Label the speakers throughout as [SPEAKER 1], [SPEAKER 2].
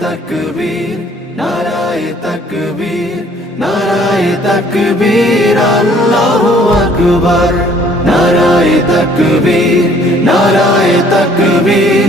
[SPEAKER 1] তকবীর নারায় তকবীর নারায় তকবীর আল্লাহু আকবার নারায় তকবীর নারায় তকবীর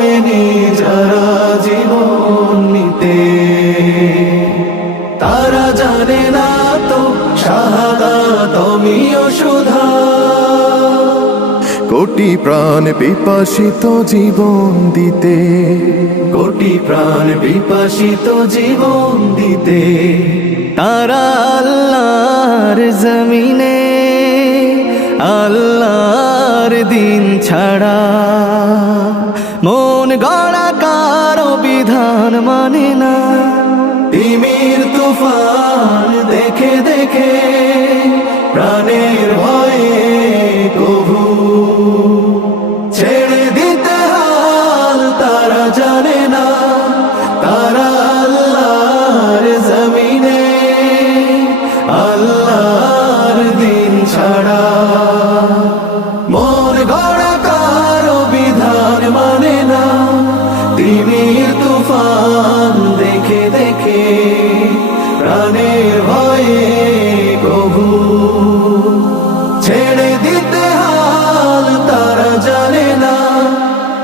[SPEAKER 1] ভাবেনি যারা জীবন নিতে তারা জানে না তো শাহাদা তুমিও সুধা।
[SPEAKER 2] কোটি প্রাণ পিপাসিত জীবন দিতে
[SPEAKER 1] কোটি প্রাণ বিপাসিত জীবন দিতে
[SPEAKER 2] তারা আল্লাহর জমিনে মানে না।
[SPEAKER 1] তিমির তুফান দেখে দেখে প্রাণের ভয়ে কভু। ছেড়ে দিতে হাল তারা জানে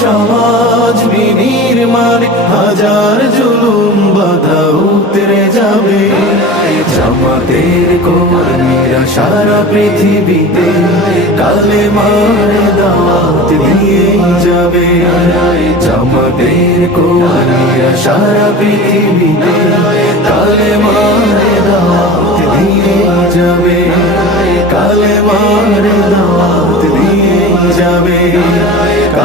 [SPEAKER 1] সমাজ বিনির্মাণ, হাজার জুলুম বাধা উতরে যাবে। জামাতের কর্মীরা সারা পৃথিবীতে কালে মারে দাওয়াত দিয়ে যাবে। জামাতের কর্মীরা সারা পৃথিবীতে কালে মারে দাওয়াত দিয়ে যাবে।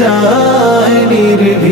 [SPEAKER 1] যায় নির্ভীক।